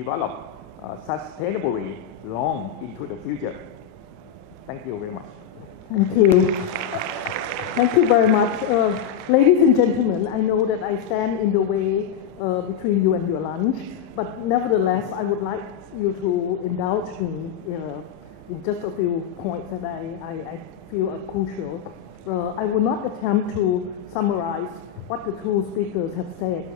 develop sustainably long into the future. Thank you very much. Thank you. Thank you very much. Ladies and gentlemen, I know that I stand in the way between you and your lunch, but nevertheless, I would like you to indulge me in just a few points that I feel are crucial. I will not attempt to summarize what the two speakers have said,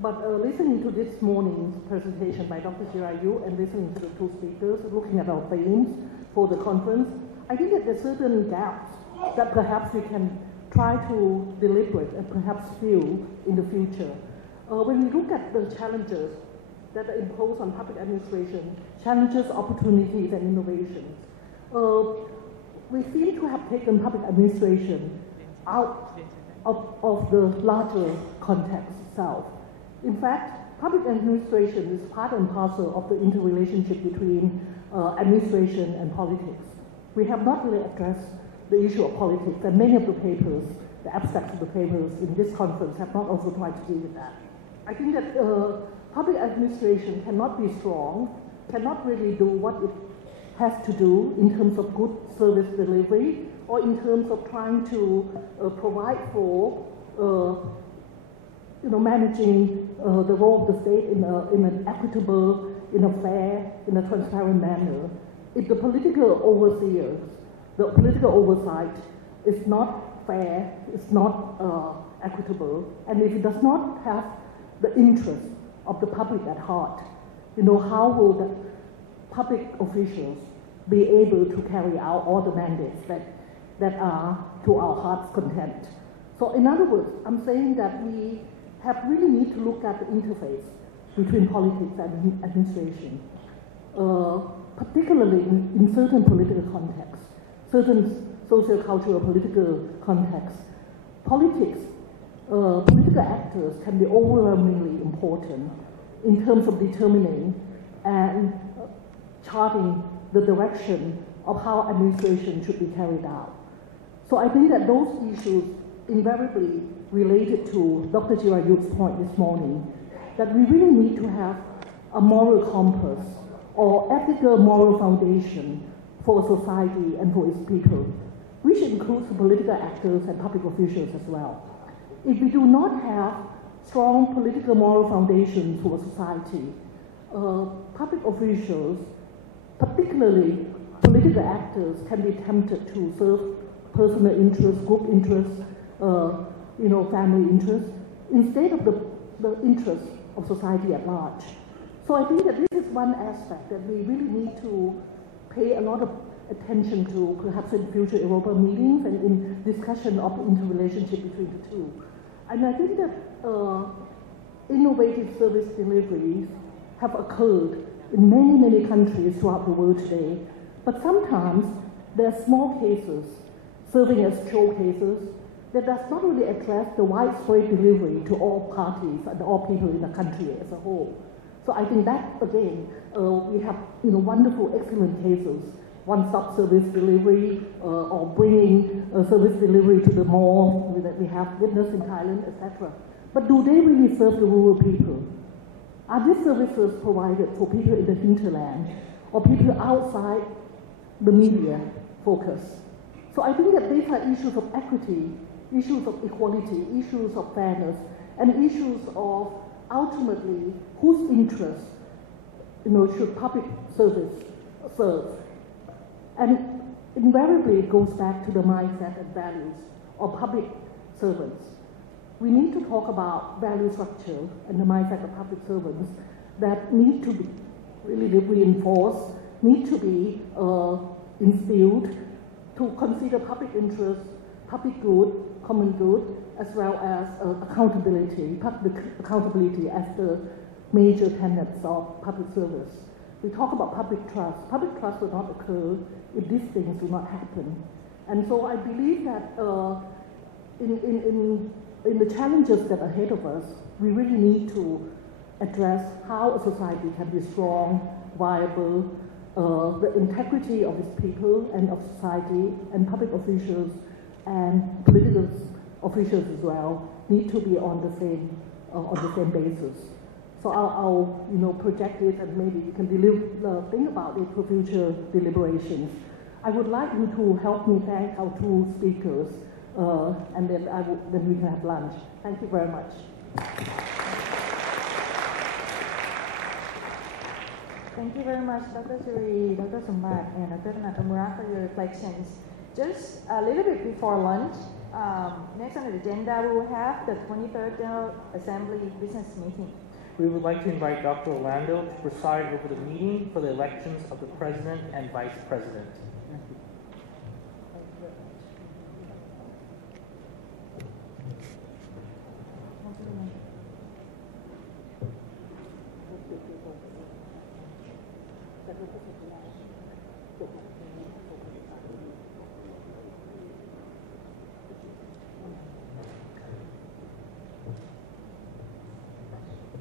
but listening to this morning's presentation by Dr. Chirayu and listening to the two speakers, looking at our themes for the conference, I think that there are certain gaps that perhaps we can try to deliberate and perhaps fill in the future. When we look at the challenges that are imposed on public administration, challenges, opportunities, and innovations, we seem to have taken public administration out of the larger context itself. In fact, public administration is part and parcel of the interrelationship between administration and politics. We have not really addressed the issue of politics, and many of the papers, the abstracts of the papers in this conference have not also tried to deal with that. I think that public administration cannot be strong, cannot really do what it has to do in terms of good service delivery or in terms of trying to provide for managing the role of the state in an equitable, in a fair, in a transparent manner. If the political overseers, the political oversight is not fair, it's not equitable, and if it does not have the interest of the public at heart, how will the public officials be able to carry out all the mandates that are to our heart's content? So in other words, I'm saying that we really need to look at the interface between politics and administration, particularly in certain political contexts, certain socio-cultural political contexts. Politics, political actors can be overwhelmingly important in terms of determining and charting the direction of how administration should be carried out. So I think that those issues invariably related to Dr. Chirayu's point this morning, that we really need to have a moral compass or ethical moral foundation for society and for its people, which includes the political actors and public officials as well. If we do not have strong political moral foundations for society, public officials, particularly political actors, can be tempted to serve personal interests, group interests, family interests, instead of the interests of society at large. So I think that this is one aspect that we really need to pay a lot of attention to, perhaps in future Europa meetings and in discussion of the interrelationship between the two. And I think that innovative service deliveries have occurred in many, many countries throughout the world today, but sometimes there are small cases serving as showcases that does not really address the widespread delivery to all parties and all people in the country as a whole. So I think that, again, we have wonderful, excellent cases, one-stop service delivery, or bringing service delivery to the mall that we have witnessed in Thailand, etc. But do they really serve the rural people? Are these services provided for people in the hinterland or people outside the media focus? So I think that these are issues of equity, issues of equality, issues of fairness, and issues of ultimately whose interests should public service serve. And invariably it goes back to the mindset and values of public servants. We need to talk about value structure and the mindset of public servants that need to be really reinforced, need to be instilled to consider public interest, public good, common good, as well as accountability, public accountability as the major tenets of public service. We talk about public trust. Public trust will not occur if these things do not happen. And so I believe that in the challenges that are ahead of us, we really need to address how a society can be strong, viable, the integrity of its people and of society, and public officials and political officials as well need to be on the same basis. So So I'll project it, and maybe you can think about it for future deliberations. I would like you to help me thank our two speakers, and then we can have lunch. Thank you very much. Thank you very much, Dr. Suri, Dr. Sumbat, and Dr. Nakamura for your reflections. Just a little bit before lunch, next on the agenda, we will have the 23rd General Assembly business meeting. We would like to invite Dr. Orlando to preside over the meeting for the elections of the President and Vice President. Thank you.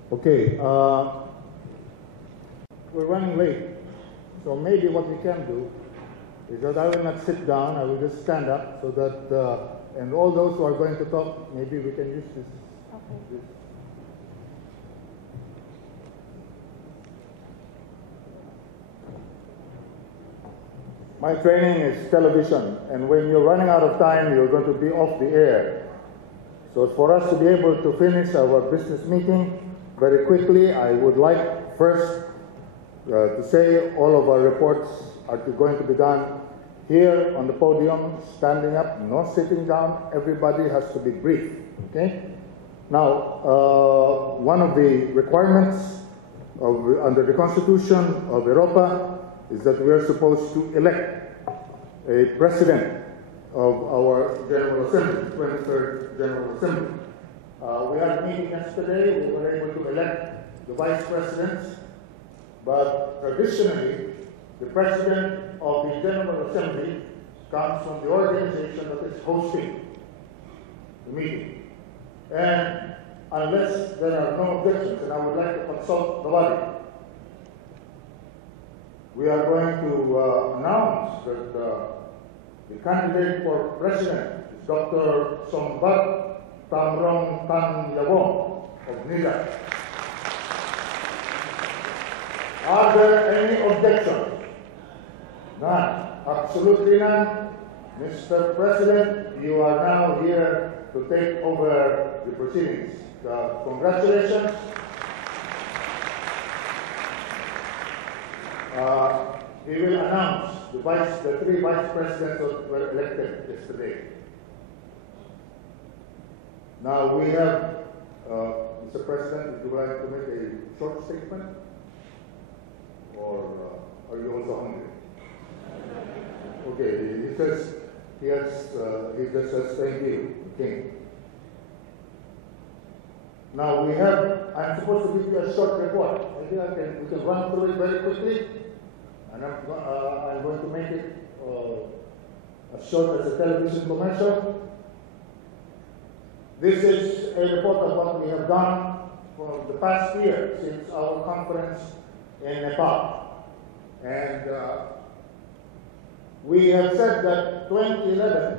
Okay, we're running late, so maybe what we can do is that I will not sit down, I will just stand up so that, and all those who are going to talk, maybe we can use this. Okay. My training is television, and when you're running out of time, you're going to be off the air. So for us to be able to finish our business meeting very quickly, I would like first to say all of our reports are going to be done here on the podium, standing up, no sitting down. Everybody has to be brief, okay? Now, one of the requirements under the Constitution of Europa is that we are supposed to elect a president of our General Assembly, 23rd General Assembly. We had a meeting yesterday. We were able to elect the vice presidents, but traditionally, the president of the General Assembly comes from the organization that is hosting the meeting. And unless there are no objections, and I would like to consult the body, we are going to announce that the candidate for president is Dr. Songbat Tamrong Tan Yabong of NIDA. Are there any objections? None. Absolutely none. Mr. President, you are now here to take over the proceedings. Congratulations. We will announce the three vice presidents that were elected yesterday. Now we have, Mr. President, would you like to make a short statement? Or are you also hungry? Okay, he just says thank you, okay. Now I'm supposed to give you a short report. Maybe we can run through it very quickly. And I'm going to make it as short as a television commercial. This is a report of what we have done for the past year since our conference in Nepal. And we have said that 2011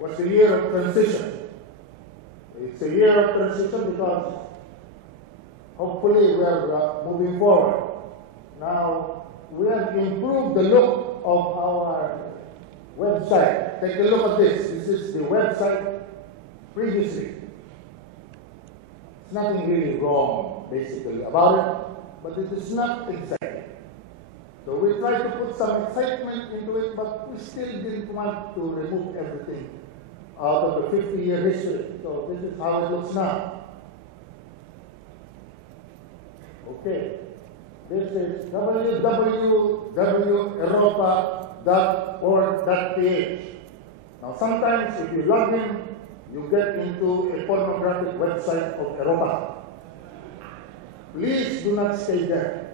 was the year of transition. It's a year of transition because hopefully we are moving forward. Now, we have improved the look of our website. Take a look at this. This is the website previously. There's nothing really wrong, basically, about it, but it is not exciting. So we tried to put some excitement into it, but we still didn't want to remove everything out of the 50-year history. So this is how it looks now. Okay. This is www.europa.org.ph. Now sometimes if you log in, you get into a pornographic website of Europa. Please do not stay there.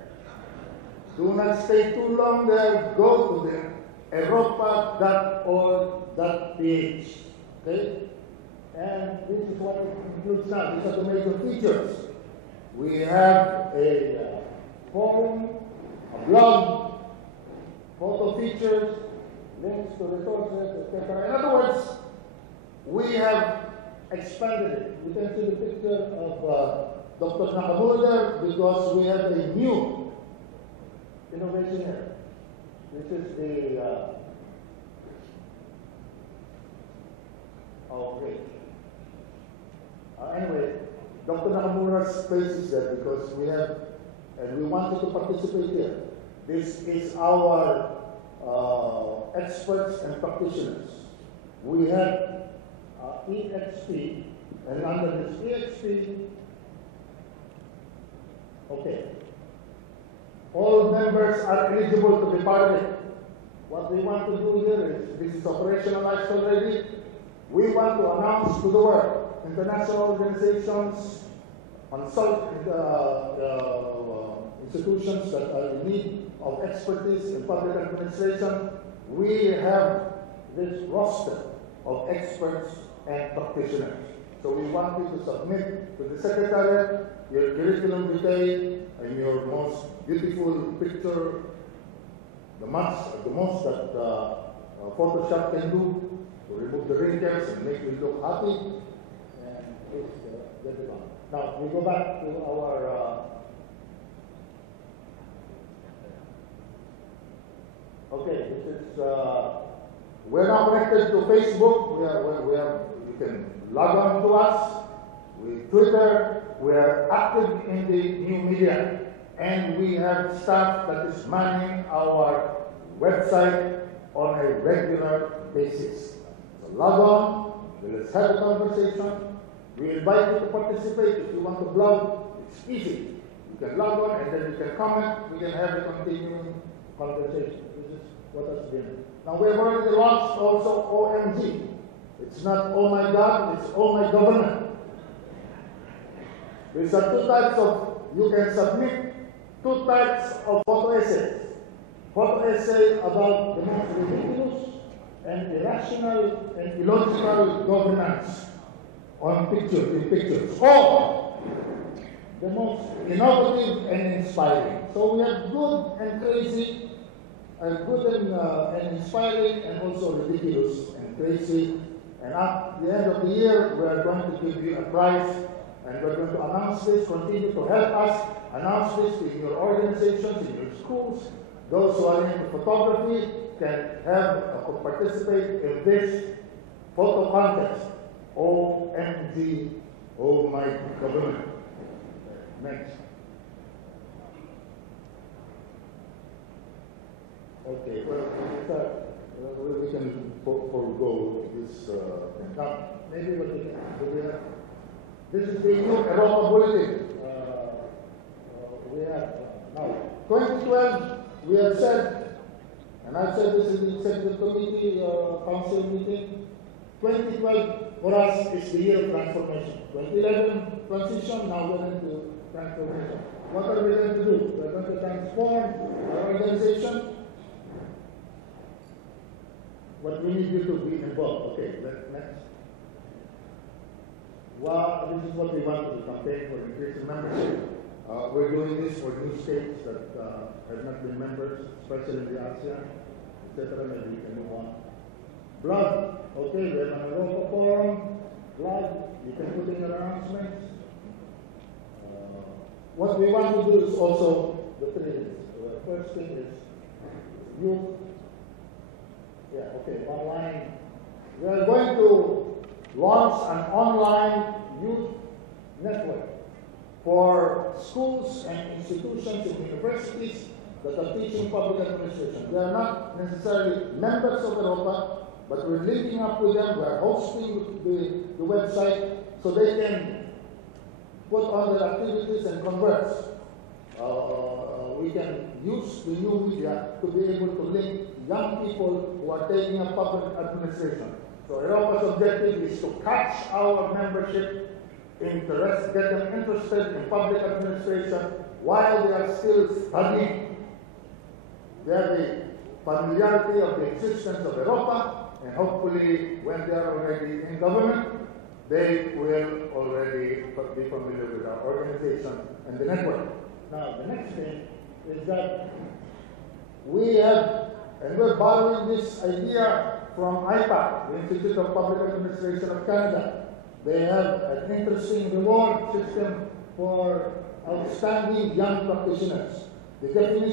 Do not stay too long there. Go to the europa.org.ph. Okay? And this is what it includes now. These are the major features. We have a forum, a blog, photo features, links to resources, etc. In other words, we have expanded it. You can see the picture of Dr. Nakamura because we have a new innovation here. This is the okay. Anyway, Dr. Nakamura's face is there because we have, and we wanted to participate here. This is our experts and practitioners. We have EXP, and under this EXP, okay, all members are eligible to be part of it. What we want to do here is, this is operationalized already. We want to announce to the world, international organizations, institutions that are in need of expertise in public administration. We have this roster of experts and practitioners. So we want you to submit to the Secretariat your curriculum vitae and your most beautiful picture, the most that Photoshop can do to remove the wrinkles and make you look happy. And please get it on. Now we go back to our. Okay, this is. We're now connected to Facebook. You can log on to us. With Twitter, we are active in the new media, and we have staff that is manning our website on a regular basis. So log on, let's have a conversation. We invite you to participate. If you want to blog, it's easy. You can log on and then you can comment. We can have a continuing conversation. This is what has been. Now we have already launched also OMG. It's not oh my God, it's oh my government. There are two types of, you can submit two types of photo essays. Photo essay about the most ridiculous and irrational and illogical governance on pictures, or the most innovative and inspiring. So we have good and crazy, good and inspiring, and also ridiculous and crazy. And at the end of the year, we are going to give you a prize, and we're going to announce this. Continue to help us announce this in your organizations, in your schools. Those who are into photography can participate in this photo contest. OMG, oh my government. Next. Okay, well, we can forego this thing. Now, maybe what we have. This is the new Europa bulletin. We have now 2012. We have said, and I said this in the executive committee council meeting. 2012 for us is the year of transformation. 2011 transition. Now we're into transformation. What are we going to do? We're going to transform our organization. But we need you to be involved. Okay, next. Well, this is what we want to campaign for increasing membership. We're doing this for new states that have not been members, especially in the ASEAN, etc. Maybe we can move on. Blood. Okay, we have an Europa forum. Blood. You can put in your announcements. What we want to do is also the three things. The first thing is youth. Yeah, okay, online. We are going to launch an online youth network for schools and institutions and universities that are teaching public administration. They are not necessarily members of Europa, but we're linking up with them. We're hosting the website so they can put on their activities and converse. We can use the new media to be able to link young people who are taking up public administration. So Europa's objective is to catch our membership interest, get them interested in public administration while they are still studying. They have the familiarity of the existence of Europa, and hopefully when they are already in government, they will already be familiar with our organization and the network. Now, the next thing is that we have, and we're borrowing this idea from IPAC, the Institute of Public Administration of Canada. They have an interesting reward system for outstanding young practitioners. The definition